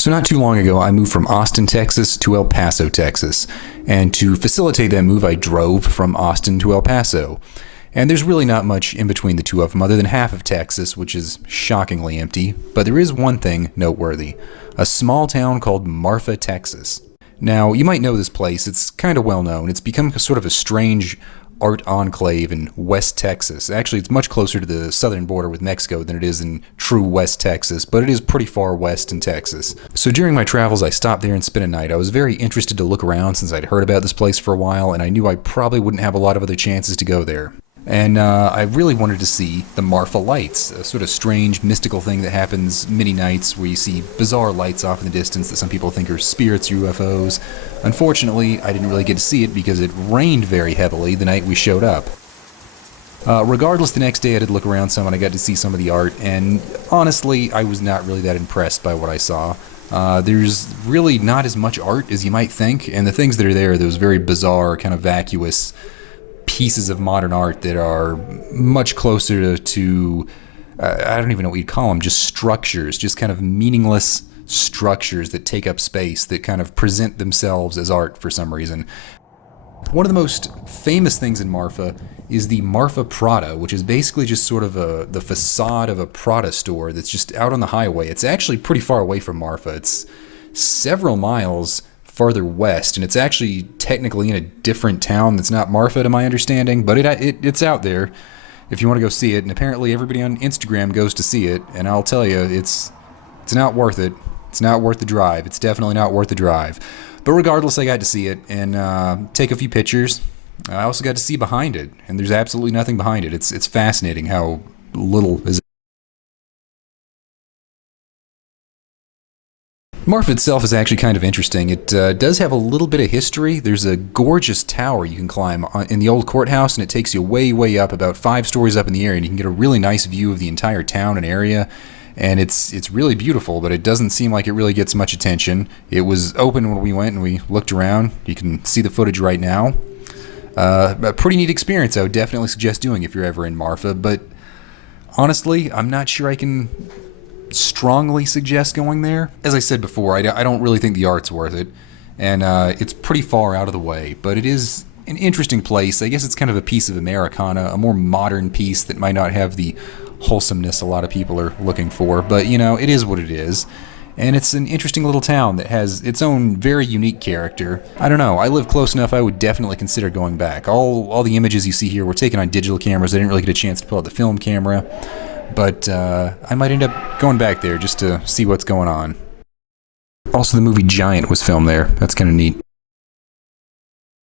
So not too long ago, I moved from Austin, Texas to El Paso, Texas. And to facilitate that move, I drove from Austin to El Paso. And there's really not much in between the two of them other than half of Texas, which is shockingly empty. But there is one thing noteworthy. A small town called Marfa, Texas. Now, you might know this place. It's kind of well known. It's become sort of a strange art enclave in West Texas. Actually, it's much closer to the southern border with Mexico than it is in true West Texas, but it is pretty far west in Texas. So during my travels, I stopped there and spent a night. I was very interested to look around since I'd heard about this place for a while, and I knew I probably wouldn't have a lot of other chances to go there. And I really wanted to see the Marfa lights, a sort of strange, mystical thing that happens many nights where you see bizarre lights off in the distance that some people think are spirits or UFOs. Unfortunately, I didn't really get to see it because it rained very heavily the night we showed up. Regardless, the next day I did look around some and I got to see some of the art, and honestly, I was not really that impressed by what I saw. There's really not as much art as you might think, and the things that are there are those very bizarre, kind of vacuous pieces of modern art that are much closer to I don't even know what you'd call them, just structures, just kind of meaningless structures that take up space, that kind of present themselves as art for some reason. One of the most famous things in Marfa is the Marfa Prada, which is basically just sort of the facade of a Prada store that's just out on the highway. It's actually pretty far away from Marfa. It's several miles farther west, and it's actually technically in a different town that's not Marfa, to my understanding, but it's out there if you want to go see it, and apparently everybody on Instagram goes to see it, and I'll tell you, it's not worth it. It's not worth the drive. It's definitely not worth the drive. But regardless, I got to see it and take a few pictures. I also got to see behind it, and there's absolutely nothing behind it. It's fascinating how little is. Marfa itself is actually kind of interesting. It does have a little bit of history. There's a gorgeous tower you can climb in the old courthouse, and it takes you way, way up, about 5 stories up in the air, and you can get a really nice view of the entire town and area. And it's really beautiful, but it doesn't seem like it really gets much attention. It was open when we went and we looked around. You can see the footage right now. A pretty neat experience I would definitely suggest doing if you're ever in Marfa, but honestly, I'm not sure I can strongly suggest going there. As I said before, I don't really think the art's worth it, and it's pretty far out of the way, but it is an interesting place. I guess it's kind of a piece of Americana, a more modern piece that might not have the wholesomeness a lot of people are looking for, but you know, it is what it is. And it's an interesting little town that has its own very unique character. I don't know, I live close enough, I would definitely consider going back. All the images you see here were taken on digital cameras. I didn't really get a chance to pull out the film camera, but I might end up going back there just to see what's going on. Also, the movie Giant was filmed there. That's kind of neat.